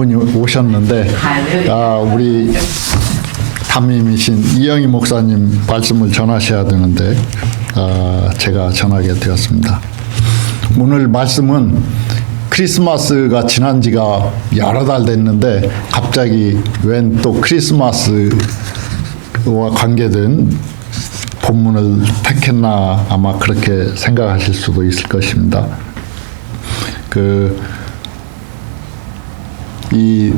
분이 오셨는데 우리 담임이신 이영희 목사님 말씀을 전하셔야 되는데 제가 전하게 되었습니다. 오늘 말씀은 크리스마스가 지난 지가 여러 달 됐는데 갑자기 웬 또 크리스마스와 관계된 본문을 택했나 아마 그렇게 생각하실 수도 있을 것입니다. 이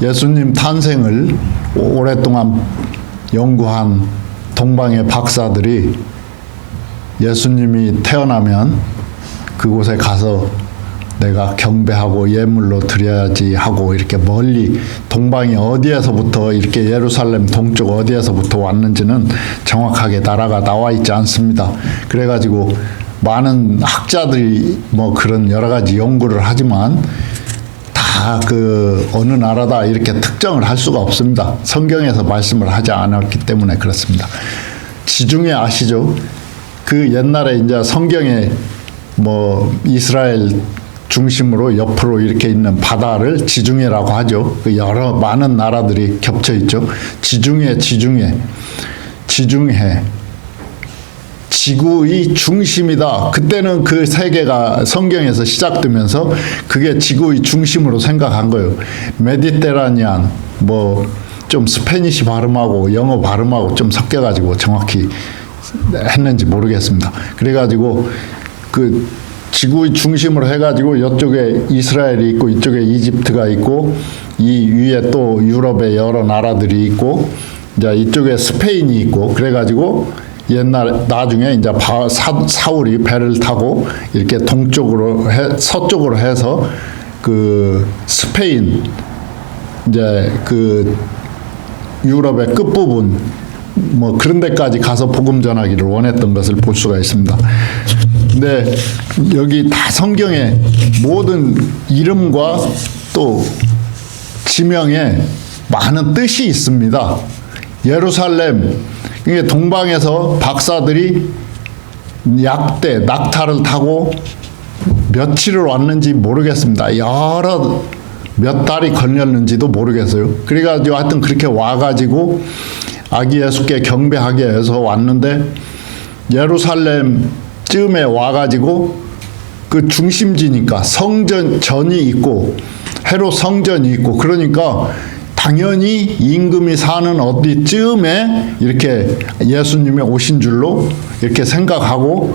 예수님 탄생을 오랫동안 연구한 동방의 박사들이 예수님이 태어나면 그곳에 가서 내가 경배하고 예물로 드려야지 하고 이렇게 멀리 동방이 어디에서부터 이렇게 예루살렘 동쪽 어디에서부터 왔는지는 정확하게 나라가 나와 있지 않습니다. 그래가지고 많은 학자들이 뭐 그런 여러 가지 연구를 하지만 다 어느 나라다 이렇게 특정을 할 수가 없습니다. 성경에서 말씀을 하지 않았기 때문에 그렇습니다. 지중해 아시죠? 그 옛날에 이제 성경에 뭐 이스라엘 중심으로 옆으로 이렇게 있는 바다를 지중해라고 하죠. 그 여러 많은 나라들이 겹쳐 있죠. 지중해. 지구의 중심이다. 그때는 그 세계가 성경에서 시작되면서 그게 지구의 중심으로 생각한 거예요. 메디테라니안 뭐 좀 스페니시 발음하고 영어 발음하고 좀 섞여가지고 정확히 했는지 모르겠습니다. 그래가지고 그 지구의 중심으로 해가지고 이쪽에 이스라엘이 있고 이쪽에 이집트가 있고 이 위에 또 유럽의 여러 나라들이 있고 이제 이쪽에 스페인이 있고 그래가지고 나중에 이제 사울이 배를 타고 이렇게 서쪽으로 해서 그 스페인 이제 그 유럽의 끝부분 뭐 그런 데까지 가서 복음 전하기를 원했던 것을 볼 수가 있습니다. 근데 여기 다 성경에 모든 이름과 또 지명에 많은 뜻이 있습니다. 예루살렘, 이게 동방에서 박사들이 낙타를 타고 며칠을 왔는지 모르겠습니다. 몇 달이 걸렸는지도 모르겠어요. 그래가지고 하여튼 그렇게 와가지고 아기 예수께 경배하게 해서 왔는데 예루살렘쯤에 와가지고 그 중심지니까 성전이 있고 헤롯 성전이 있고 그러니까 당연히 임금이 사는 어디쯤에 이렇게 예수님이 오신 줄로 이렇게 생각하고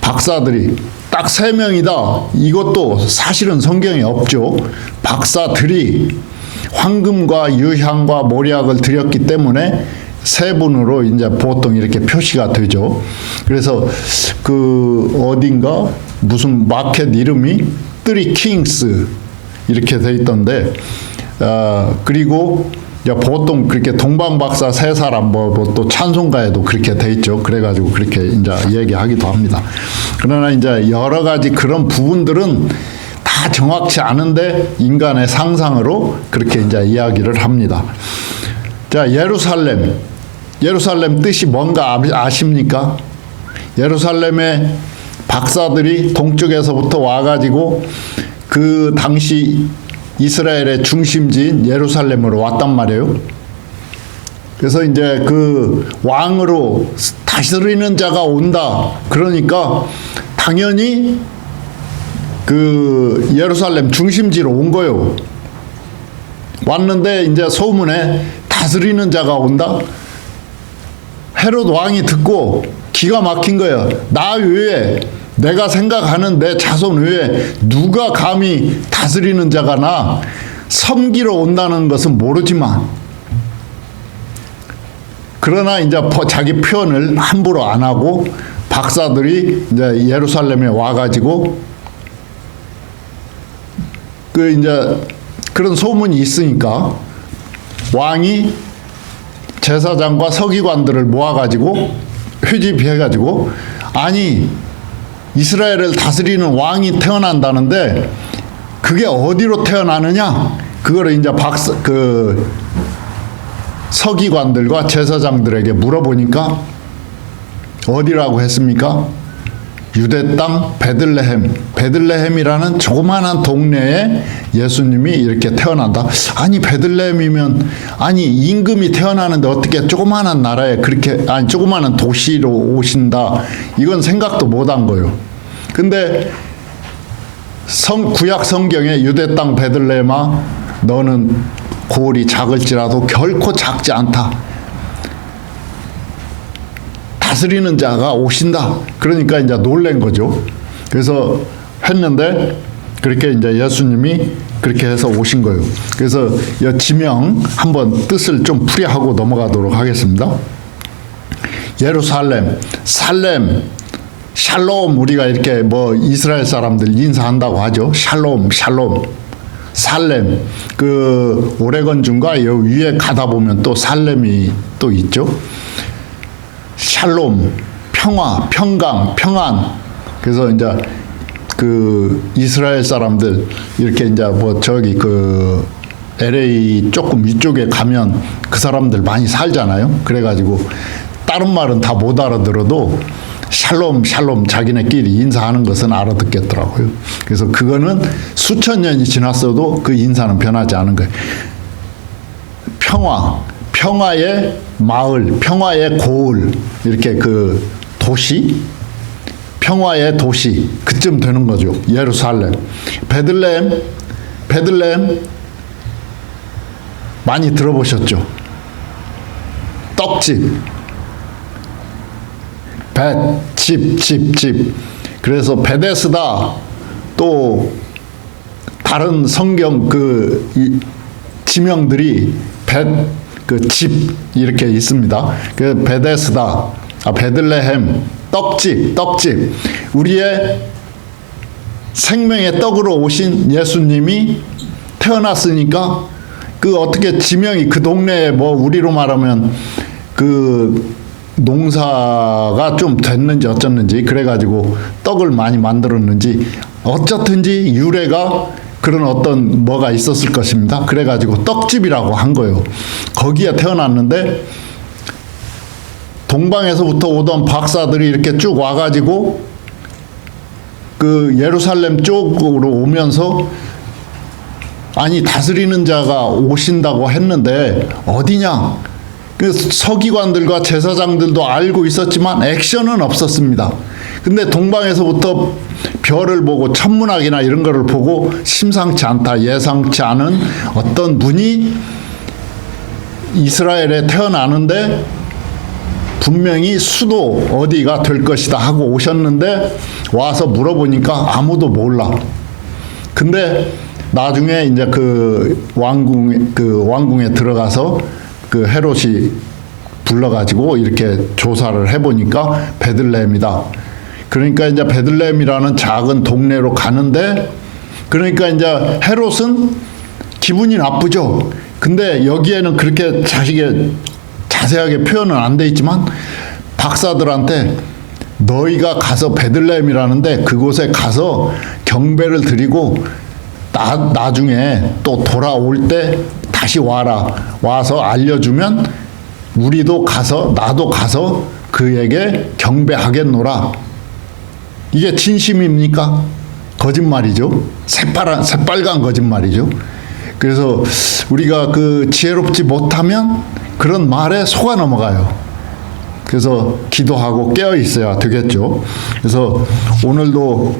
박사들이 딱 3명이다. 이것도 사실은 성경에 없죠. 박사들이 황금과 유향과 모략을 드렸기 때문에 3분으로 이제 보통 이렇게 표시가 되죠. 그래서 어딘가 무슨 마켓 이름이 3 킹스 이렇게 돼 있던데 그리고 보통 그렇게 동방박사 3사람 또 찬송가에도 그렇게 돼 있죠. 그래가지고 그렇게 이제 얘기하기도 합니다. 그러나 이제 여러 가지 그런 부분들은 다 정확치 않은데 인간의 상상으로 그렇게 이제 이야기를 합니다. 자, 예루살렘 뜻이 뭔가 아십니까? 예루살렘의 박사들이 동쪽에서부터 와가지고 그 당시 이스라엘의 중심지인 예루살렘으로 왔단 말이에요. 그래서 이제 그 왕으로 다스리는 자가 온다. 그러니까 당연히 그 예루살렘 중심지로 온 거예요. 왔는데 이제 소문에 다스리는 자가 온다. 헤롯 왕이 듣고 기가 막힌 거예요. 나 외에 내가 생각하는 내 자손 외에 누가 감히 다스리는 자가 나 섬기러 온다는 것은 모르지만 그러나 이제 자기 표현을 함부로 안 하고 박사들이 이제 예루살렘에 와가지고 이제 그런 소문이 있으니까 왕이 제사장과 서기관들을 모아가지고 회집해가지고 아니 이스라엘을 다스리는 왕이 태어난다는데 그게 어디로 태어나느냐? 그거를 이제 서기관들과 제사장들에게 물어보니까 어디라고 했습니까? 유대 땅 베들레헴, 베들레헴이라는 조그마한 동네에 예수님이 이렇게 태어난다. 아니 베들레헴이면 아니 임금이 태어나는데 어떻게 조그마한 나라에 그렇게 아니 조그마한 도시로 오신다. 이건 생각도 못한 거예요. 근데 구약 성경에 유대 땅 베들레헴아 너는 고을이 작을지라도 결코 작지 않다. 다스리는 자가 오신다. 그러니까 이제 놀란 거죠. 그래서 했는데 그렇게 이제 예수님이 그렇게 해서 오신 거예요. 그래서 이 지명 한번 뜻을 좀 풀이하고 넘어가도록 하겠습니다. 예루살렘, 살렘, 샬롬 우리가 이렇게 뭐 이스라엘 사람들 인사한다고 하죠. 샬롬, 샬롬. 살렘 그 오레곤 주가 여 위에 가다 보면 또 살렘이 또 있죠. 샬롬, 평화, 평강, 평안. 그래서 이제 그 이스라엘 사람들 이렇게 이제 뭐 저기 그 LA 조금 위쪽에 가면 그 사람들 많이 살잖아요. 그래가지고 다른 말은 다 못 알아들어도 샬롬, 샬롬 자기네끼리 인사하는 것은 알아듣겠더라고요. 그래서 그거는 수천 년이 지났어도 그 인사는 변하지 않은 거예요. 평화, 평화의 마을, 평화의 고을, 이렇게 그 도시, 평화의 도시, 그쯤 되는 거죠. 예루살렘. 베들레헴, 베들레헴 많이 들어보셨죠? 떡집, 집. 그래서 베데스다 또 다른 성경 그 지명들이 그 집 이렇게 있습니다. 그 베데스다, 베들레헴, 떡집. 우리의 생명의 떡으로 오신 예수님이 태어났으니까 그 어떻게 지명이 그 동네에 뭐 우리로 말하면 그 농사가 좀 됐는지 어쩌는지 그래가지고 떡을 많이 만들었는지 어쩌든지 유래가 그런 어떤 뭐가 있었을 것입니다. 그래가지고 떡집이라고 한 거예요. 거기에 태어났는데 동방에서부터 오던 박사들이 이렇게 쭉 와가지고 그 예루살렘 쪽으로 오면서 아니 다스리는 자가 오신다고 했는데 어디냐? 그 서기관들과 제사장들도 알고 있었지만 액션은 없었습니다. 근데 동방에서부터 별을 보고 천문학이나 이런 거를 보고 심상치 않다, 예상치 않은 어떤 분이 이스라엘에 태어나는데 분명히 수도 어디가 될 것이다 하고 오셨는데 와서 물어보니까 아무도 몰라. 근데 나중에 이제 그 왕궁에 들어가서 그 헤롯이 불러가지고 이렇게 조사를 해보니까 베들레헴이다. 그러니까 이제 베들레헴이라는 작은 동네로 가는데 그러니까 이제 헤롯은 기분이 나쁘죠. 근데 여기에는 그렇게 자세하게 표현은 안 돼 있지만 박사들한테 너희가 가서 베들레헴이라는데 그곳에 가서 경배를 드리고 나중에 또 돌아올 때 다시 와서 알려주면 우리도 가서 나도 가서 그에게 경배하겠노라. 이게 진심입니까? 거짓말이죠. 새빨간 거짓말이죠. 그래서 우리가 그 지혜롭지 못하면 그런 말에 속아 넘어가요. 그래서 기도하고 깨어 있어야 되겠죠. 그래서 오늘도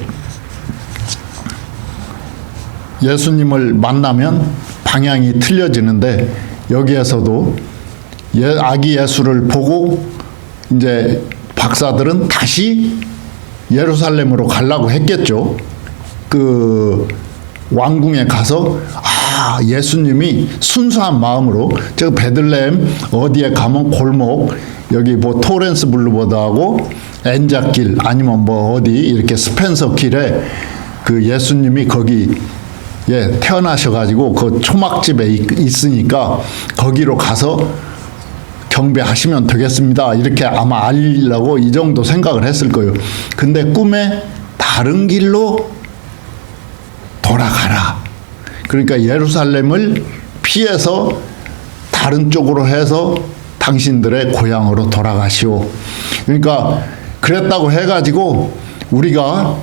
예수님을 만나면 방향이 틀려지는데 여기에서도 아기 예수를 보고 이제 박사들은 다시 예루살렘으로 가려고 했겠죠. 그 왕궁에 가서 예수님이 순수한 마음으로 저 베들레헴 어디에 가면 골목 여기 뭐 토렌스 블루버드하고 엔자길 아니면 뭐 어디 이렇게 스펜서 길에 그 예수님이 거기 태어나셔가지고 그 초막집에 있으니까 거기로 가서 경배하시면 되겠습니다. 이렇게 아마 알리려고 이 정도 생각을 했을 거예요. 근데 꿈에 다른 길로 돌아가라. 그러니까 예루살렘을 피해서 다른 쪽으로 해서 당신들의 고향으로 돌아가시오. 그러니까 그랬다고 해가지고 우리가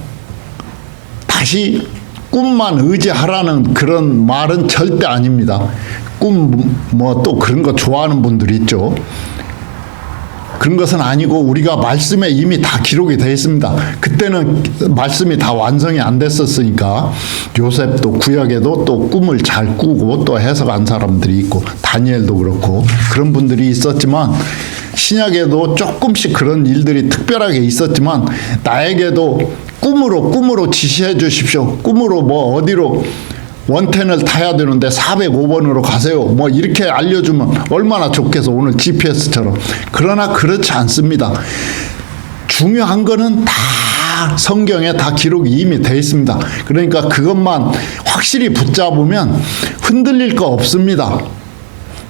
다시 꿈만 의지하라는 그런 말은 절대 아닙니다. 꿈 뭐 또 그런 거 좋아하는 분들이 있죠. 그런 것은 아니고 우리가 말씀에 이미 다 기록이 되어 있습니다. 그때는 말씀이 다 완성이 안 됐었으니까 요셉도 구약에도 또 꿈을 잘 꾸고 또 해석한 사람들이 있고 다니엘도 그렇고 그런 분들이 있었지만 신약에도 조금씩 그런 일들이 특별하게 있었지만 나에게도 꿈으로 지시해 주십시오. 꿈으로 뭐 어디로 원텐을 타야 되는데 405번으로 가세요. 뭐 이렇게 알려주면 얼마나 좋겠어. 오늘 GPS처럼. 그러나 그렇지 않습니다. 중요한 거는 다 성경에 다 기록이 이미 돼 있습니다. 그러니까 그것만 확실히 붙잡으면 흔들릴 거 없습니다.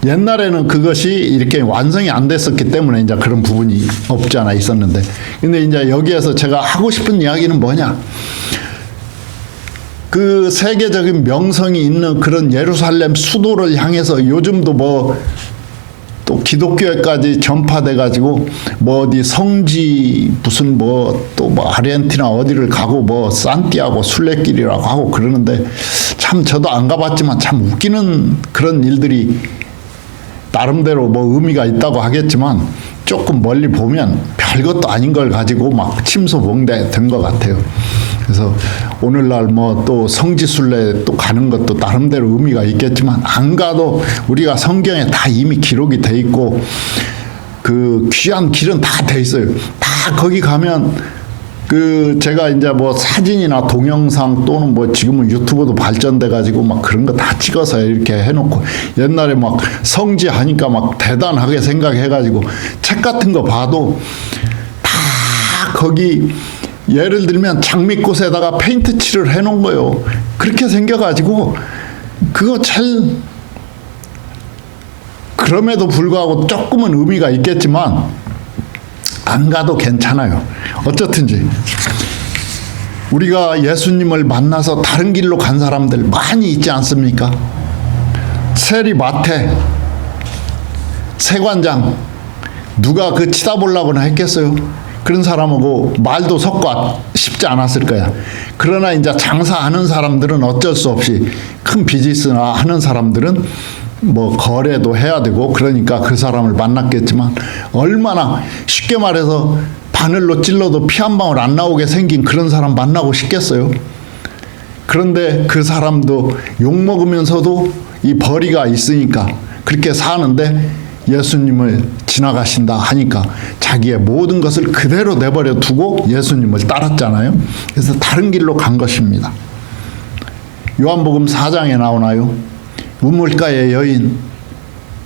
옛날에는 그것이 이렇게 완성이 안 됐었기 때문에 이제 그런 부분이 없지 않아 있었는데, 근데 이제 여기에서 제가 하고 싶은 이야기는 뭐냐? 그 세계적인 명성이 있는 그런 예루살렘 수도를 향해서 요즘도 뭐 또 기독교에까지 전파돼 가지고 뭐 어디 성지 무슨 뭐 또 뭐 아르헨티나 어디를 가고 뭐 산티아고 순례길이라고 하고 그러는데 참 저도 안 가봤지만 참 웃기는 그런 일들이 나름대로 뭐 의미가 있다고 하겠지만 조금 멀리 보면 별것도 아닌 걸 가지고 막 침소봉대 된 것 같아요. 그래서 오늘날 뭐 또 성지순례 또 가는 것도 나름대로 의미가 있겠지만 안 가도 우리가 성경에 다 이미 기록이 돼 있고 그 귀한 길은 다 돼 있어요. 다 거기 가면 그 제가 이제 뭐 사진이나 동영상 또는 뭐 지금은 유튜브도 발전돼 가지고 막 그런 거 다 찍어서 이렇게 해놓고 옛날에 막 성지 하니까 막 대단하게 생각해 가지고 책 같은 거 봐도 다 거기 예를 들면 장미꽃에다가 페인트 칠을 해놓은 거예요. 그렇게 생겨가지고 그거 잘 그럼에도 불구하고 조금은 의미가 있겠지만 안 가도 괜찮아요. 어쨌든지 우리가 예수님을 만나서 다른 길로 간 사람들 많이 있지 않습니까? 세리 마태, 세관장 누가 그 치다보려고나 했겠어요? 그런 사람하고 말도 섞고 쉽지 않았을 거야. 그러나 이제 장사하는 사람들은 어쩔 수 없이 큰 비즈니스나 하는 사람들은 뭐 거래도 해야 되고 그러니까 그 사람을 만났겠지만 얼마나 쉽게 말해서 바늘로 찔러도 피 한 방울 안 나오게 생긴 그런 사람 만나고 싶겠어요? 그런데 그 사람도 욕먹으면서도 이 벌이가 있으니까 그렇게 사는데 예수님을 지나가신다 하니까 자기의 모든 것을 그대로 내버려 두고 예수님을 따랐잖아요. 그래서 다른 길로 간 것입니다. 요한복음 4장에 나오나요? 우물가의 여인,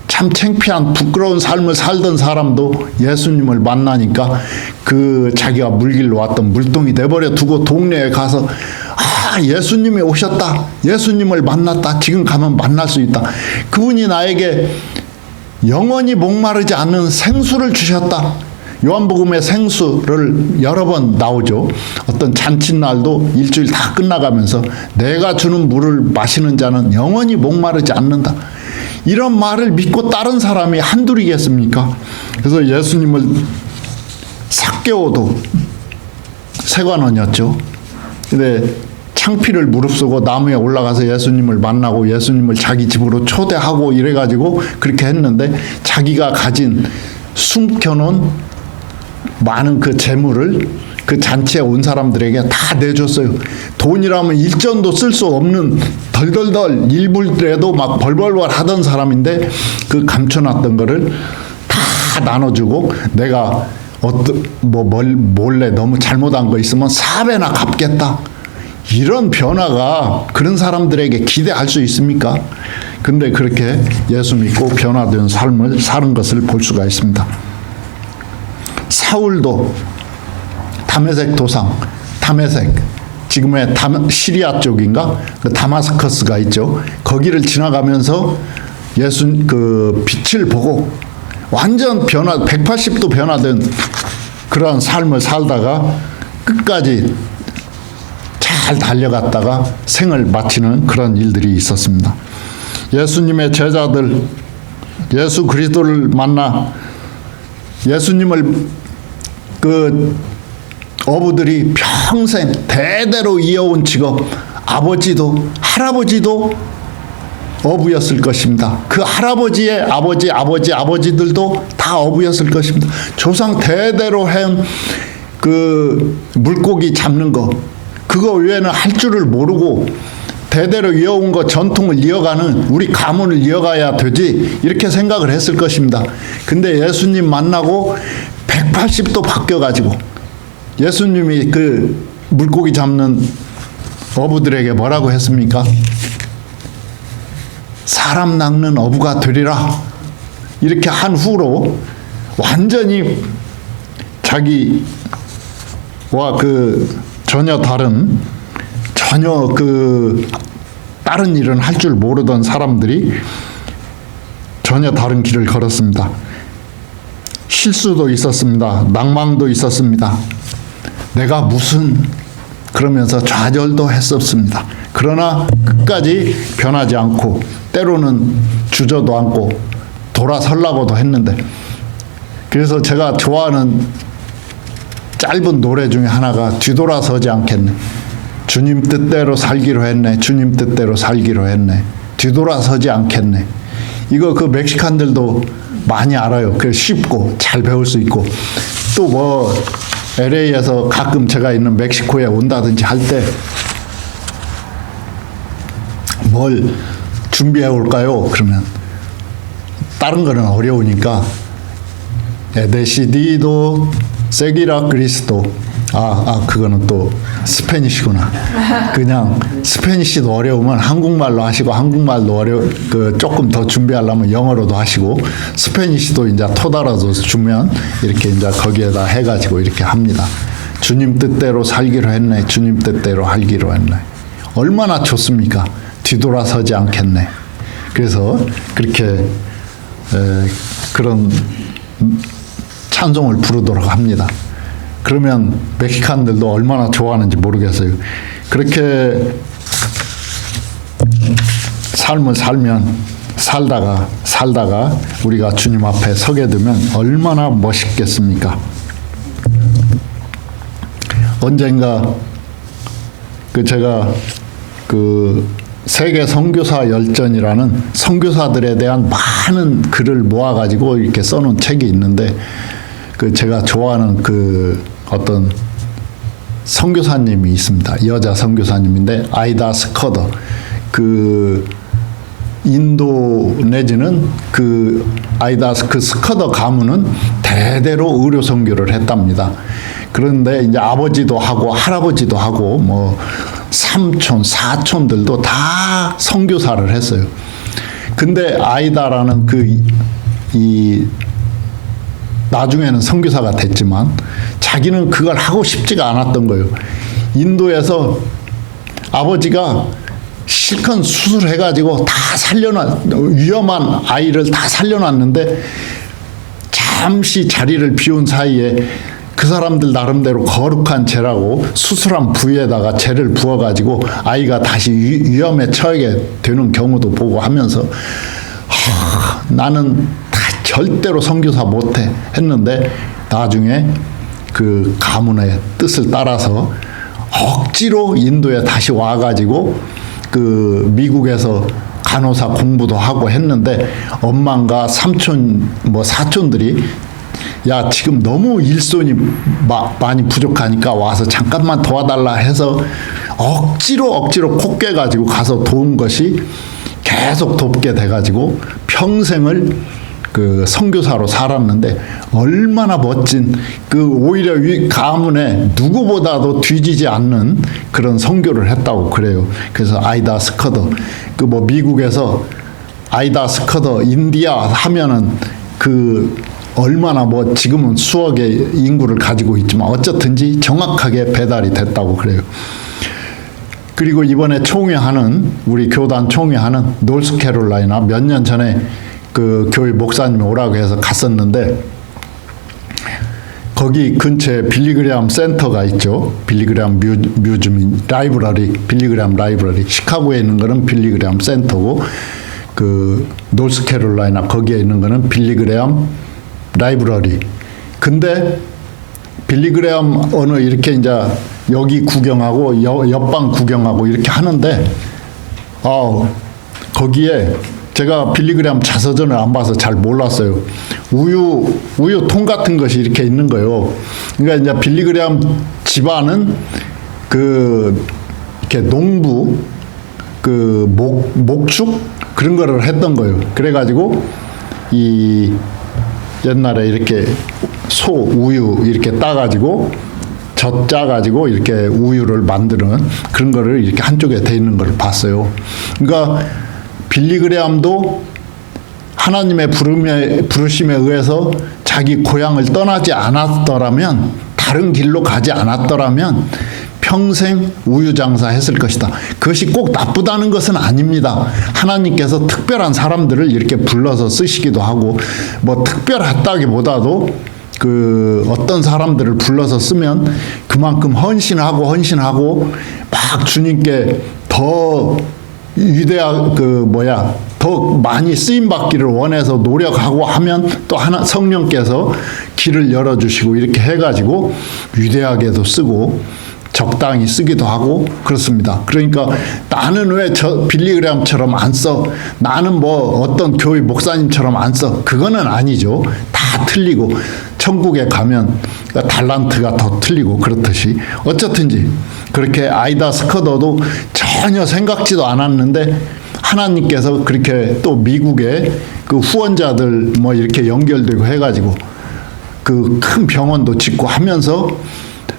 참 창피한 부끄러운 삶을 살던 사람도 예수님을 만나니까 그 자기가 물길로 왔던 물동이 내버려 두고 동네에 가서 예수님이 오셨다. 예수님을 만났다. 지금 가면 만날 수 있다. 그분이 나에게 영원히 목마르지 않는 생수를 주셨다. 요한복음에 생수를 여러 번 나오죠. 어떤 잔칫날도 일주일 다 끝나가면서 내가 주는 물을 마시는 자는 영원히 목마르지 않는다. 이런 말을 믿고 따른 사람이 한둘이겠습니까? 그래서 예수님을 삭개오도 세관원이었죠. 근데 창피를 무릅쓰고 나무에 올라가서 예수님을 만나고 예수님을 자기 집으로 초대하고 이래가지고 그렇게 했는데 자기가 가진 숨겨놓은 많은 그 재물을 그 잔치에 온 사람들에게 다 내줬어요. 돈이라면 일전도 쓸 수 없는 덜덜덜 일불에도 막 벌벌벌 하던 사람인데 그 감춰놨던 거를 다 나눠주고 내가 몰래 너무 잘못한 거 있으면 4배나 갚겠다. 이런 변화가 그런 사람들에게 기대할 수 있습니까? 근데 그렇게 예수 믿고 변화된 삶을 사는 것을 볼 수가 있습니다. 사울도 다메섹 도상, 다메섹, 지금의 시리아 쪽인가? 그 다마스커스가 있죠. 거기를 지나가면서 그 빛을 보고 완전 180도 변화된 그러한 삶을 살다가 끝까지 잘 달려갔다가 생을 마치는 그런 일들이 있었습니다. 예수님의 제자들, 예수 그리스도를 만나 예수님을 그 어부들이 평생 대대로 이어온 직업, 아버지도 할아버지도 어부였을 것입니다. 그 할아버지의 아버지들도 다 어부였을 것입니다. 조상 대대로 해온 그 물고기 잡는 거, 그거 외에는 할 줄을 모르고 대대로 이어온 거, 전통을 이어가는, 우리 가문을 이어가야 되지, 이렇게 생각을 했을 것입니다. 근데 예수님 만나고 180도 바뀌어가지고 예수님이 그 물고기 잡는 어부들에게 뭐라고 했습니까? 사람 낚는 어부가 되리라. 이렇게 한 후로 완전히 자기와 그 전혀 다른 일은 할 줄 모르던 사람들이 전혀 다른 길을 걸었습니다. 실수도 있었습니다. 낭망도 있었습니다. 내가 무슨 그러면서 좌절도 했었습니다. 그러나 끝까지 변하지 않고 때로는 주저도 않고 돌아서려고도 했는데, 그래서 제가 좋아하는 짧은 노래 중에 하나가 뒤돌아서지 않겠네. 주님 뜻대로 살기로 했네. 주님 뜻대로 살기로 했네. 뒤돌아서지 않겠네. 이거 그 멕시칸들도 많이 알아요. 그래서 쉽고 잘 배울 수 있고, 또 뭐 LA에서 가끔 제가 있는 멕시코에 온다든지 할 때 뭘 준비해 올까요? 그러면 다른 거는 어려우니까 에데시디도 세기라 그리스도, 그거는 또 스페니쉬구나. 그냥 스페니쉬도 어려우면 한국말로 하시고, 한국말도 조금 더 준비하려면 영어로도 하시고, 스페니쉬도 이제 토달아서 주면 이렇게 이제 거기에다 해가지고 이렇게 합니다. 주님 뜻대로 살기로 했네. 주님 뜻대로 살기로 했네. 얼마나 좋습니까? 뒤돌아서지 않겠네. 그래서 그렇게 그런 찬송을 부르도록 합니다. 그러면 멕시칸들도 얼마나 좋아하는지 모르겠어요. 그렇게 삶을 살다가 우리가 주님 앞에 서게 되면 얼마나 멋있겠습니까? 언젠가 제가 세계 선교사 열전이라는 선교사들에 대한 많은 글을 모아가지고 이렇게 써놓은 책이 있는데, 제가 좋아하는 어떤 선교사님이 있습니다. 여자 선교사님인데 아이다 스커더. 인도 내지는 아이다 스커더 가문은 대대로 의료 선교를 했답니다. 그런데 이제 아버지도 하고 할아버지도 하고 뭐 삼촌, 사촌들도 다 선교사를 했어요. 근데 아이다라는 나중에는 선교사가 됐지만 자기는 그걸 하고 싶지가 않았던 거예요. 인도에서 아버지가 실컷 수술해가지고 다 위험한 아이를 다 살려놨는데 잠시 자리를 비운 사이에 그 사람들 나름대로 거룩한 죄라고 수술한 부위에다가 죄를 부어가지고 아이가 다시 위험에 처하게 되는 경우도 보고 하면서 나는 절대로 선교사 못해 했는데, 나중에 그 가문의 뜻을 따라서 억지로 인도에 다시 와가지고 미국에서 간호사 공부도 하고 했는데, 엄마가 사촌들이 야, 지금 너무 일손이 많이 부족하니까 와서 잠깐만 도와달라 해서 억지로 코 깨가지고 가서 도운 것이 계속 돕게 돼가지고 평생을 선교사로 살았는데, 얼마나 멋진 오히려 가문에 누구보다도 뒤지지 않는 그런 선교를 했다고 그래요. 그래서 아이다 스커더, 미국에서 아이다 스커더 인디아 하면은 얼마나 지금은 수억의 인구를 가지고 있지만 어쨌든지 정확하게 배달이 됐다고 그래요. 그리고 이번에 우리 교단 총회하는 노스캐롤라이나 몇 년 전에 교회 목사님이 오라고 해서 갔었는데, 거기 근처에 빌리그레암 센터가 있죠. 빌리그레암 뮤즈엄 빌리그레암 라이브러리. 시카고에 있는 거는 빌리그레암 센터고, 노스캐롤라이나 거기에 있는 거는 빌리그레암 라이브러리. 근데 빌리그레암 어느 이렇게 이제 여기 구경하고 옆방 구경하고 이렇게 하는데 거기에 제가 빌리그레암 자서전을 안 봐서 잘 몰랐어요. 우유 통 같은 것이 이렇게 있는 거예요. 그러니까 이제 빌리그레암 집안은 이렇게 농부 목축 그런 거를 했던 거예요. 그래가지고 이 옛날에 이렇게 소 우유 이렇게 따가지고 젖짜가지고 이렇게 우유를 만드는 그런 거를 이렇게 한쪽에 돼 있는 걸 봤어요. 그러니까 빌리그레암도 하나님의 부르심에 의해서 자기 고향을 떠나지 않았더라면, 다른 길로 가지 않았더라면 평생 우유 장사했을 것이다. 그것이 꼭 나쁘다는 것은 아닙니다. 하나님께서 특별한 사람들을 이렇게 불러서 쓰시기도 하고, 뭐 특별하다기보다도 어떤 사람들을 불러서 쓰면 그만큼 헌신하고 막 주님께 더 더 많이 쓰임 받기를 원해서 노력하고 하면 또 성령께서 길을 열어주시고 이렇게 해가지고 위대하게도 쓰고 적당히 쓰기도 하고 그렇습니다. 그러니까 나는 왜 빌리그레암처럼 안 써? 나는 뭐 어떤 교회 목사님처럼 안 써? 그거는 아니죠. 다 틀리고 천국에 가면 달란트가 더 틀리고 그렇듯이 어쨌든지 그렇게 아이다 스커더도 전혀 생각지도 않았는데 하나님께서 그렇게 또 미국의 후원자들 뭐 이렇게 연결되고 해가지고 큰 병원도 짓고 하면서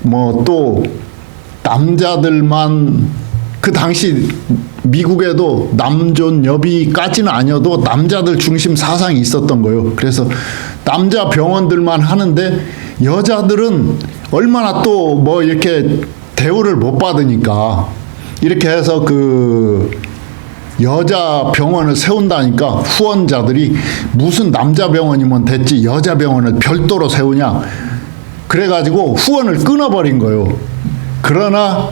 뭐 또 남자들만 당시 미국에도 남존 여비까지는 아니어도 남자들 중심 사상이 있었던 거예요. 그래서 남자 병원들만 하는데 여자들은 얼마나 또 뭐 이렇게 대우를 못 받으니까 이렇게 해서 여자 병원을 세운다니까 후원자들이 무슨 남자 병원이면 됐지 여자 병원을 별도로 세우냐 그래가지고 후원을 끊어버린 거예요. 그러나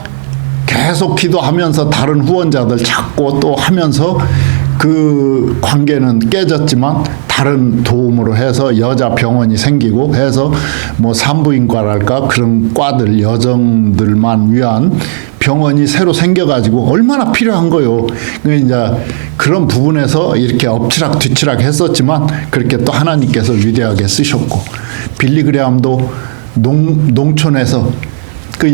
계속 기도하면서 다른 후원자들 찾고 또 하면서 그 관계는 깨졌지만 다른 도움으로 해서 여자 병원이 생기고 해서 뭐 산부인과랄까 그런 과들 여성들만 위한 병원이 새로 생겨가지고 얼마나 필요한 거요. 이제 그런 부분에서 이렇게 엎치락 뒤치락 했었지만 그렇게 또 하나님께서 위대하게 쓰셨고 빌리그레암도 농촌에서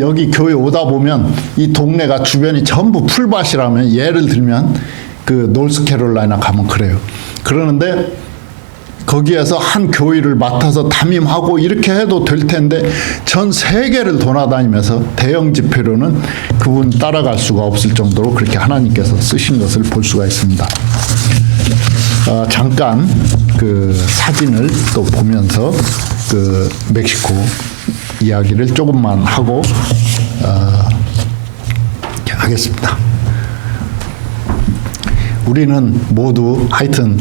여기 교회 오다 보면 이 동네가 주변이 전부 풀밭이라면 예를 들면 노스캐롤라이나 가면 그래요. 그러는데 거기에서 한 교회를 맡아서 담임하고 이렇게 해도 될 텐데 전 세계를 돌아다니면서 대형 집회로는 그분 따라갈 수가 없을 정도로 그렇게 하나님께서 쓰신 것을 볼 수가 있습니다. 잠깐 사진을 또 보면서 멕시코 이야기를 조금만 하고 하겠습니다. 우리는 모두 하여튼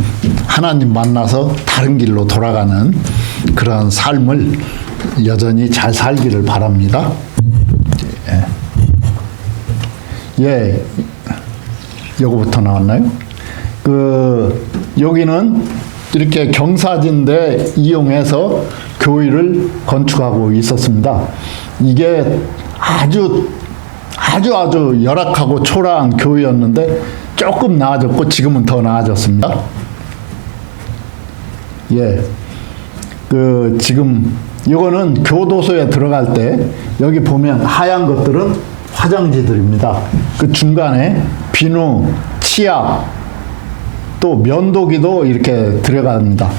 하나님 만나서 다른 길로 돌아가는 그런 삶을 여전히 잘 살기를 바랍니다. 예, 요거부터 나왔나요? 여기는 이렇게 경사진대 이용해서 교회를 건축하고 있었습니다. 이게 아주 열악하고 초라한 교회였는데 조금 나아졌고 지금은 더 나아졌습니다. 예, 지금 이거는 교도소에 들어갈 때 여기 보면 하얀 것들은 화장지들입니다. 중간에 비누, 치약, 또 면도기도 이렇게 들어갑니다.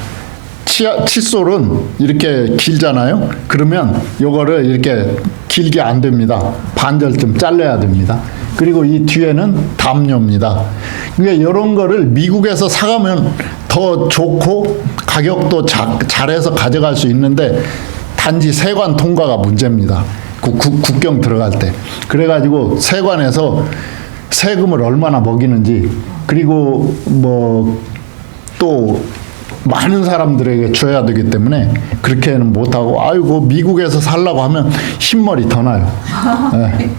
칫솔은 이렇게 길잖아요. 그러면 요거를 이렇게 길게 안 됩니다. 반절쯤 잘라야 됩니다. 그리고 이 뒤에는 담요입니다. 그러니까 이런 거를 미국에서 사가면 더 좋고 가격도 잘해서 가져갈 수 있는데 단지 세관 통과가 문제입니다. 국경 들어갈 때. 그래가지고 세관에서 세금을 얼마나 먹이는지 그리고 뭐 또 많은 사람들에게 줘야 되기 때문에 그렇게는 못하고 아이고 미국에서 살라고 하면 흰머리 더 나요. 네.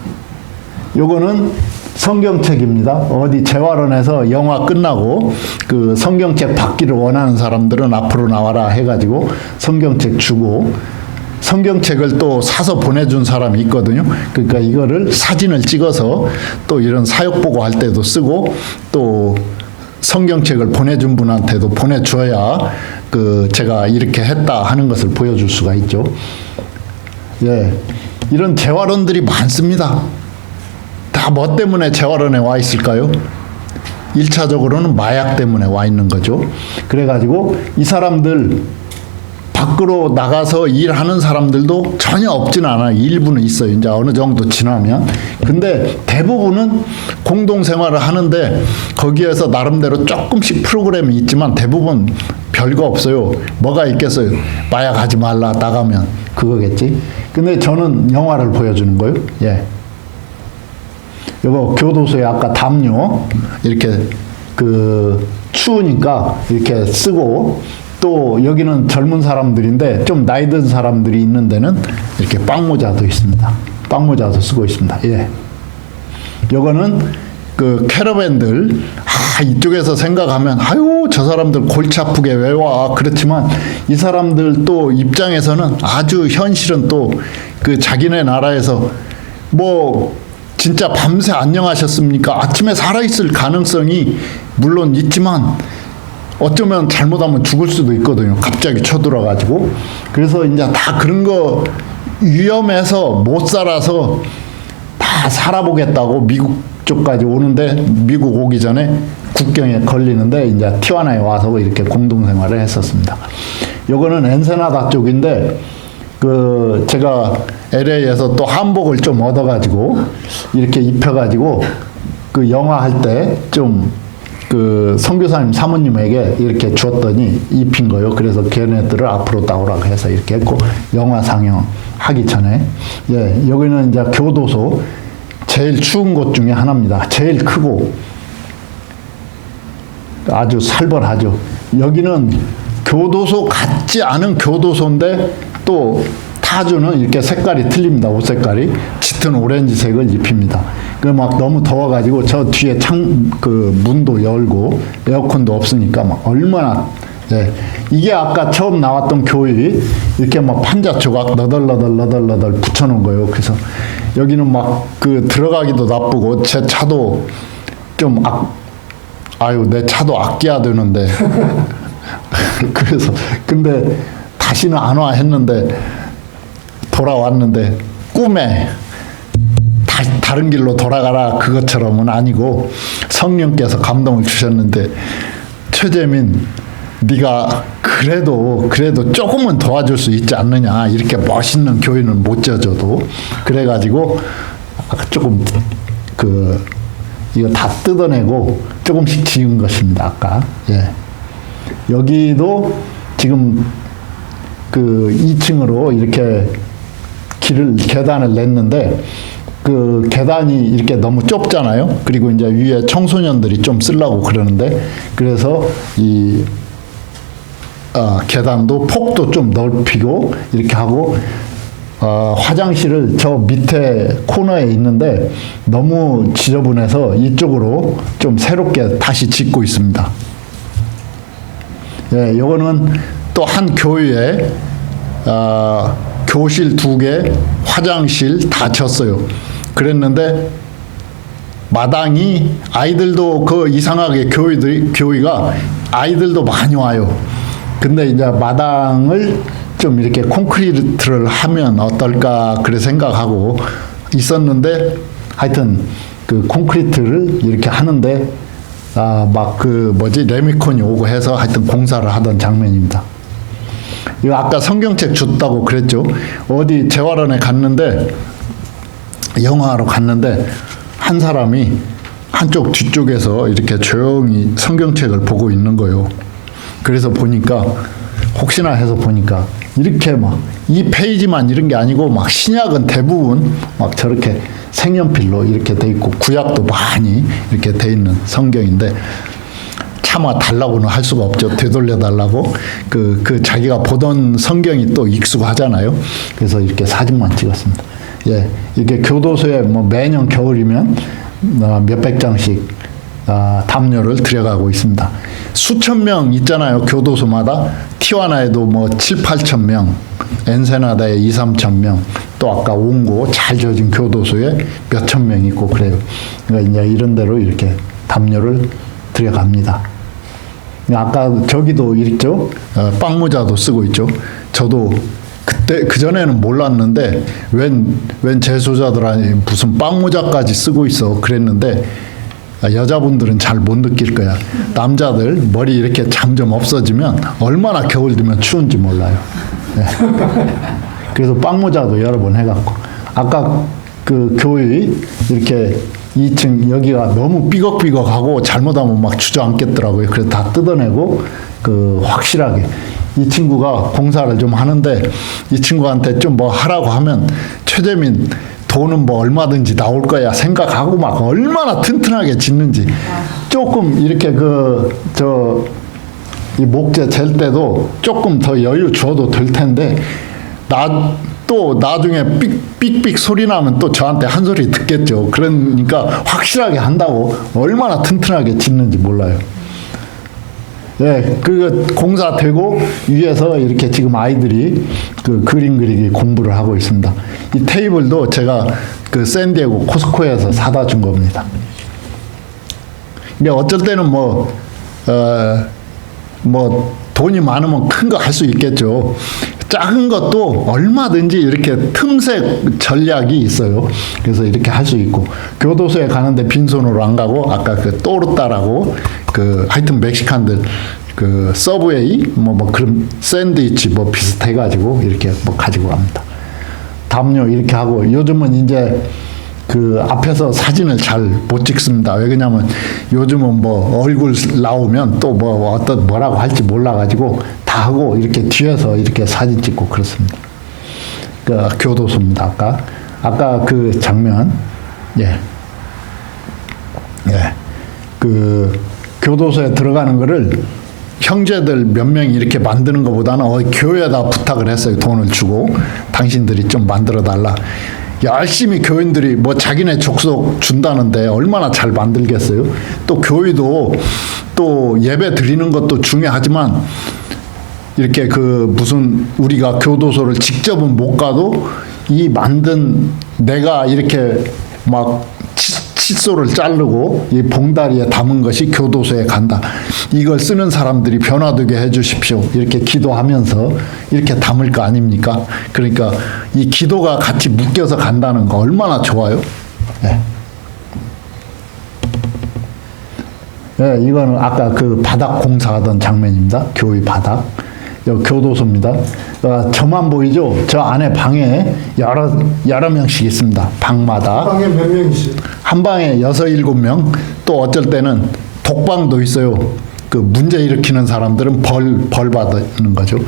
요거는 성경책입니다. 어디 재활원에서 영화 끝나고 성경책 받기를 원하는 사람들은 앞으로 나와라 해가지고 성경책 주고 성경책을 또 사서 보내준 사람이 있거든요. 그러니까 이거를 사진을 찍어서 또 이런 사역 보고 할 때도 쓰고 또 성경책을 보내준 분한테도 보내줘야 제가 이렇게 했다 하는 것을 보여줄 수가 있죠. 예, 이런 재활원들이 많습니다. 다 뭐 때문에 재활원에 와 있을까요? 1차적으로는 마약 때문에 와 있는 거죠. 그래가지고 이 사람들 밖으로 나가서 일하는 사람들도 전혀 없지는 않아요. 일부는 있어요. 이제 어느 정도 지나면. 근데 대부분은 공동생활을 하는데 거기에서 나름대로 조금씩 프로그램이 있지만 대부분 별거 없어요. 뭐가 있겠어요? 마약 하지 말라 나가면 그거겠지. 근데 저는 영화를 보여주는 거예요. 예. 이거 교도소에 아까 담요 이렇게 추우니까 이렇게 쓰고 또 여기는 젊은 사람들인데 좀 나이 든 사람들이 있는 데는 이렇게 빵모자도 있습니다. 빵모자도 쓰고 있습니다. 예. 요거는 캐러밴들 이쪽에서 생각하면 아유 저 사람들 골치 아프게 왜 와 그렇지만 이 사람들 또 입장에서는 아주 현실은 또 자기네 나라에서 뭐 진짜 밤새 안녕하셨습니까? 아침에 살아있을 가능성이 물론 있지만 어쩌면 잘못하면 죽을 수도 있거든요. 갑자기 쳐들어가지고. 그래서 이제 다 그런 거 위험해서 못 살아서 다 살아보겠다고 미국 쪽까지 오는데 미국 오기 전에 국경에 걸리는데 이제 티와나에 와서 이렇게 공동생활을 했었습니다. 요거는 엔세나다 쪽인데 제가 LA에서 또 한복을 좀 얻어가지고 이렇게 입혀가지고 영화 할 때 좀 선교사님 사모님에게 이렇게 주었더니 입힌 거요. 그래서 걔네들을 앞으로 나오라고 해서 이렇게 했고 영화 상영하기 전에 예 여기는 이제 교도소 제일 추운 곳 중에 하나입니다. 제일 크고 아주 살벌하죠. 여기는 교도소 같지 않은 교도소인데 또 타주는 이렇게 색깔이 틀립니다. 옷 색깔이 짙은 오렌지색을 입힙니다. 막 너무 더워가지고 저 뒤에 문도 열고 에어컨도 없으니까 막 얼마나 예. 이게 아까 처음 나왔던 교회 이렇게 막 판자 조각 너덜너덜 붙여놓은 거예요. 그래서 여기는 막 들어가기도 나쁘고 제 차도 좀 내 차도 아껴야 되는데 그래서 근데 다시는 안 와 했는데 돌아왔는데 꿈에 다른 길로 돌아가라 그것처럼은 아니고 성령께서 감동을 주셨는데 최재민 네가 그래도 조금은 도와줄 수 있지 않느냐 이렇게 멋있는 교회는 못 지어줘도 그래가지고 조금 이거 다 뜯어내고 조금씩 지은 것입니다. 아까 예. 여기도 지금 2층으로 이렇게 계단을 냈는데 계단이 이렇게 너무 좁잖아요. 그리고 이제 위에 청소년들이 좀 쓰려고 그러는데 그래서 계단도 폭도 좀 넓히고 이렇게 하고 화장실을 저 밑에 코너에 있는데 너무 지저분해서 이쪽으로 좀 새롭게 다시 짓고 있습니다. 예, 요거는 또 한 교회에 교실 2개, 화장실 다 졌어요. 그랬는데 마당이 아이들도 이상하게 교회가 아이들도 많이 와요. 근데 이제 마당을 좀 이렇게 콘크리트를 하면 어떨까 그래 생각하고 있었는데 하여튼 콘크리트를 이렇게 하는데 레미콘이 오고 해서 하여튼 공사를 하던 장면입니다. 이거 아까 성경책 줬다고 그랬죠. 어디 재활원에 갔는데 영화하러 갔는데 한 사람이 한쪽 뒤쪽에서 이렇게 조용히 성경책을 보고 있는 거예요. 그래서 보니까 혹시나 해서 보니까 이렇게 이 페이지만 이런 게 아니고 신약은 대부분 저렇게 색연필로 이렇게 돼 있고 구약도 많이 이렇게 돼 있는 성경인데 차마 달라고는 할 수가 없죠. 되돌려 달라고 자기가 보던 성경이 또 익숙하잖아요. 그래서 이렇게 사진만 찍었습니다. 예, 이게 교도소에 매년 겨울이면 몇백 장씩 담요를 들여가고 있습니다. 수천 명 있잖아요. 교도소마다. 티와나에도 뭐 7, 8천 명, 엔세나다에 2, 3천 명, 또 아까 온고 잘 지어진 교도소에 몇천 명 있고 그래요. 그러니까 이제 이런 데로 이렇게 담요를 들여갑니다. 아까 저기도 있죠. 빵모자도 쓰고 있죠. 저도 그때 그전에는 몰랐는데 웬 재소자들아니 무슨 빵모자까지 쓰고 있어 그랬는데 여자분들은 잘 못 느낄 거야. 남자들 머리 이렇게 점점 없어지면 얼마나 겨울 되면 추운지 몰라요. 네. 그래서 빵모자도 여러 번 해갖고 아까 그 교회 이렇게 2층 여기가 너무 삐걱삐걱하고 잘못하면 막 주저앉겠더라고요. 그래서 다 뜯어내고 그 확실하게 이 친구가 공사를 좀 하는데 이 친구한테 좀 뭐 하라고 하면 최재민 돈은 뭐 얼마든지 나올 거야 생각하고 막 얼마나 튼튼하게 짓는지 조금 이렇게 이 목재 잴 때도 조금 더 여유 줘도 될 텐데 또 나중에 삑삑 소리 나면 또 저한테 한 소리 듣겠죠. 그러니까 확실하게 한다고 얼마나 튼튼하게 짓는지 몰라요. 예, 그 공사 되고 위에서 이렇게 지금 아이들이 그 그림 그리기 공부를 하고 있습니다. 이 테이블도 제가 그 샌디에고 코스코에서 사다 준 겁니다. 근데 어쩔 때는 뭐 돈이 많으면 큰 거 할 수 있겠죠. 작은 것도 얼마든지 이렇게 틈새 전략이 있어요. 그래서 이렇게 할 수 있고 교도소에 가는데 빈손으로 안 가고 아까 그 또르따라고 그 하여튼 멕시칸들 그 서브웨이 뭐 그런 샌드위치 뭐 비슷해가지고 이렇게 뭐 가지고 갑니다. 담요 이렇게 하고 요즘은 이제 그 앞에서 사진을 잘 못 찍습니다. 왜 그러냐면 요즘은 뭐 얼굴 나오면 또 뭐 뭐라고 할지 몰라가지고 다 하고 이렇게 뒤에서 이렇게 사진 찍고 그렇습니다. 그 교도소입니다. 아까 그 장면, 예, 그 교도소에 들어가는 거를 형제들 몇 명이 이렇게 만드는 것보다는 교회에다 부탁을 했어요. 돈을 주고 당신들이 좀 만들어 달라. 열심히 교인들이 뭐 자기네 족속 준다는데 얼마나 잘 만들겠어요. 또 교회도 또 예배 드리는 것도 중요하지만 이렇게 그 무슨 우리가 교도소를 직접은 못 가도 이 만든 내가 이렇게 막 칫솔을 자르고 이 봉다리에 담은 것이 교도소에 간다. 이걸 쓰는 사람들이 변화되게 해주십시오. 이렇게 기도하면서 이렇게 담을 거 아닙니까? 그러니까 이 기도가 같이 묶여서 간다는 거 얼마나 좋아요. 네. 네, 이거는 아까 그 바닥 공사하던 장면입니다. 교회 바닥. 여기 교도소입니다. 저만 보이죠? 저 안에 방에 여러 명씩 있습니다. 방마다. 방에 몇 명이세요? 한 방에 6, 7명. 또 어쩔 때는 독방도 있어요. 그 문제 일으키는 사람들은 벌 받는 거죠.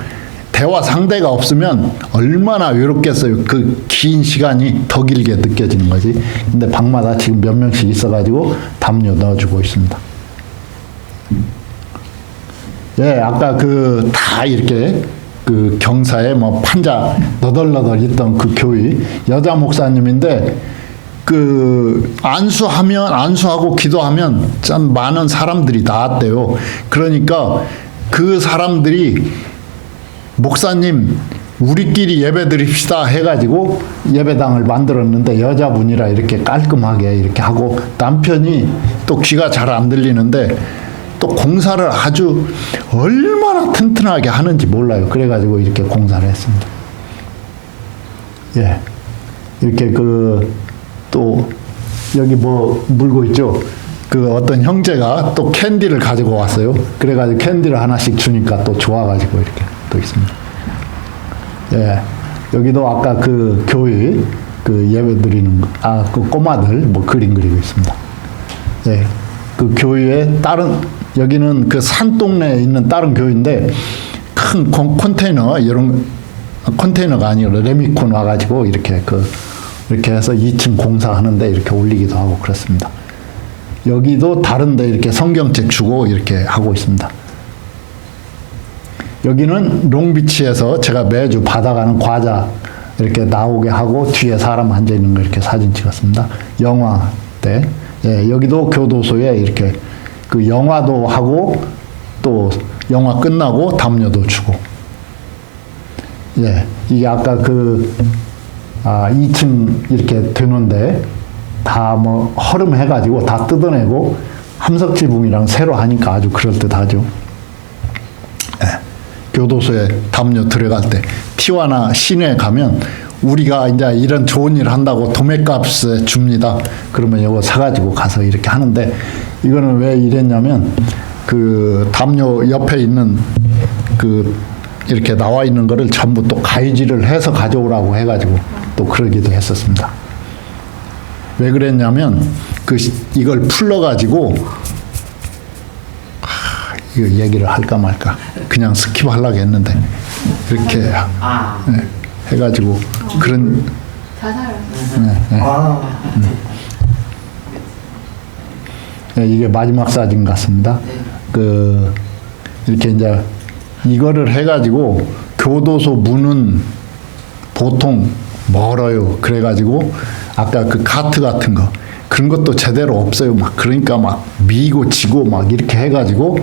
대화 상대가 없으면 얼마나 외롭겠어요. 그 긴 시간이 더 길게 느껴지는 거지. 근데 방마다 지금 몇 명씩 있어가지고 담요 넣어주고 있습니다. 예, 아까 그 다 이렇게 그 경사에 뭐 판자 너덜너덜 있던 그 교회 여자 목사님인데 그 안수하고 기도하면 참 많은 사람들이 나왔대요. 그러니까 그 사람들이 목사님 우리끼리 예배 드립시다 해가지고 예배당을 만들었는데 여자분이라 이렇게 깔끔하게 이렇게 하고 남편이 또 귀가 잘 안 들리는데 또 공사를 아주 얼마나 튼튼하게 하는지 몰라요. 그래가지고 이렇게 공사를 했습니다. 예. 이렇게 또 여기 뭐 물고 있죠. 그 어떤 형제가 또 캔디를 가지고 왔어요. 그래가지고 캔디를 하나씩 주니까 또 좋아가지고 이렇게 또 있습니다. 예. 여기도 아까 그 교회 그 예배 드리는 그 꼬마들 뭐 그림 그리고 있습니다. 예. 그 교회에 여기는 그 산동네에 있는 다른 교회인데 큰 컨테이너 이런 컨테이너가 아니고 레미콘 와가지고 이렇게 해서 2층 공사하는데 이렇게 올리기도 하고 그렇습니다. 여기도 다른데 이렇게 성경책 주고 이렇게 하고 있습니다. 여기는 롱비치에서 제가 매주 받아가는 과자 이렇게 나오게 하고 뒤에 사람 앉아 있는 거 이렇게 사진 찍었습니다. 영화 때. 예, 여기도 교도소에 이렇게 그 영화도 하고 또 영화 끝나고 담요도 주고. 예, 이게 아까 2층 이렇게 되는데 다 뭐 허름해가지고 다 뜯어내고 함석지붕이랑 새로 하니까 아주 그럴듯하죠. 예, 교도소에 담요 들어갈 때 티와나 시내에 가면 우리가 이제 이런 좋은 일 한다고 도매값에 줍니다. 그러면 이거 사가지고 가서 이렇게 하는데, 이거는 왜 이랬냐면 그 담요 옆에 있는 이렇게 나와 있는 거를 전부 또 가위질을 해서 가져오라고 해가지고 또 그러기도 했었습니다. 왜 그랬냐면 이걸 풀러가지고 이거 얘기를 할까 말까 그냥 스킵하려고 했는데 이렇게 네, 해가지고 그런 자살. 네, 이게 마지막 사진 같습니다. 이렇게 이제 이거를 해가지고 교도소 문은 보통 멀어요. 그래가지고 아까 그 카트 같은 거 그런 것도 제대로 없어요. 막 그러니까 막 미고 지고 막 이렇게 해가지고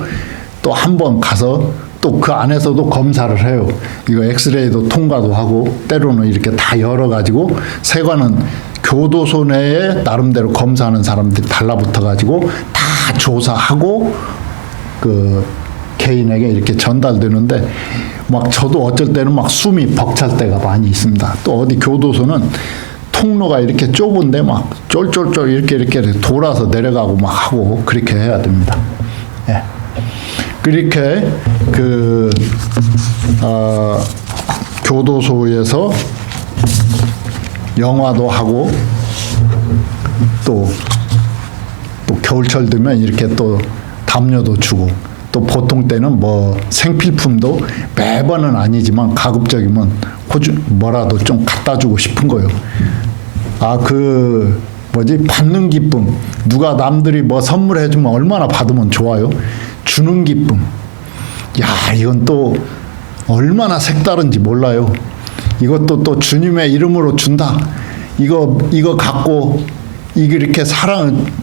또 한 번 가서 또 그 안에서도 검사를 해요. 이거 엑스레이도 통과도 하고 때로는 이렇게 다 열어가지고 세관은 교도소 내에 나름대로 검사하는 사람들이 달라붙어가지고 다 조사하고 그 개인에게 이렇게 전달되는데 막 저도 어쩔 때는 막 숨이 벅찰 때가 많이 있습니다. 또 어디 교도소는 통로가 이렇게 좁은데 막 쫄쫄쫄 이렇게 돌아서 내려가고 막 하고 그렇게 해야 됩니다. 예. 그렇게 교도소에서 영화도 하고 또 겨울철 되면 이렇게 또 담요도 주고 또 보통 때는 뭐 생필품도 매번은 아니지만 가급적이면 뭐라도 좀 갖다 주고 싶은 거예요. 받는 기쁨. 누가 남들이 뭐 선물해 주면 얼마나 받으면 좋아요. 주는 기쁨. 야, 이건 또 얼마나 색다른지 몰라요. 이것도 또 주님의 이름으로 준다. 이거 갖고 이렇게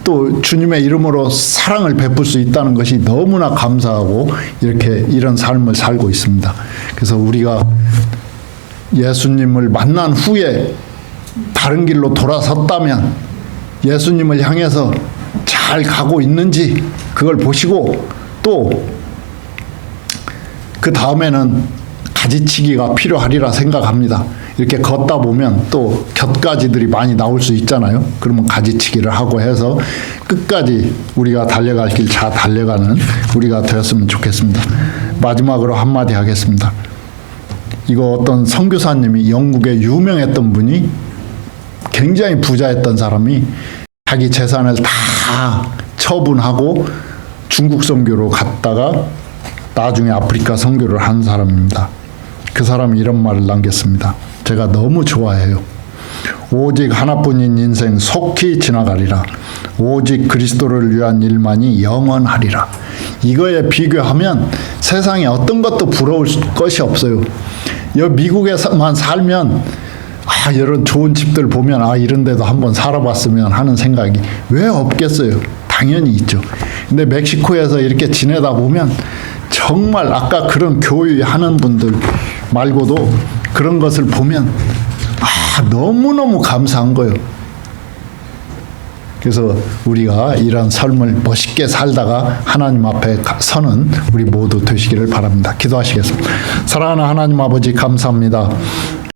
또 주님의 이름으로 사랑을 베풀 수 있다는 것이 너무나 감사하고 이런 삶을 살고 있습니다. 그래서 우리가 예수님을 만난 후에 다른 길로 돌아섰다면 예수님을 향해서 잘 가고 있는지 그걸 보시고 또 그 다음에는 가지치기가 필요하리라 생각합니다. 이렇게 걷다 보면 또 곁가지들이 많이 나올 수 있잖아요. 그러면 가지치기를 하고 해서 끝까지 우리가 달려갈 길 잘 달려가는 우리가 되었으면 좋겠습니다. 마지막으로 한마디 하겠습니다. 이거 어떤 선교사님이 영국에 유명했던 분이 굉장히 부자였던 사람이 자기 재산을 다 처분하고 중국 선교로 갔다가 나중에 아프리카 선교를 한 사람입니다. 그 사람이 이런 말을 남겼습니다. 제가 너무 좋아해요. 오직 하나뿐인 인생 속히 지나가리라. 오직 그리스도를 위한 일만이 영원하리라. 이거에 비교하면 세상에 어떤 것도 부러울 것이 없어요. 미국에서만 살면 이런 좋은 집들 보면 이런 데도 한번 살아봤으면 하는 생각이 왜 없겠어요. 당연히 있죠. 근데 멕시코에서 이렇게 지내다 보면 정말 아까 그런 교육하는 분들 말고도 그런 것을 보면 너무너무 감사한 거예요. 그래서 우리가 이런 삶을 멋있게 살다가 하나님 앞에 서는 우리 모두 되시기를 바랍니다. 기도하시겠습니다. 사랑하는 하나님 아버지 감사합니다.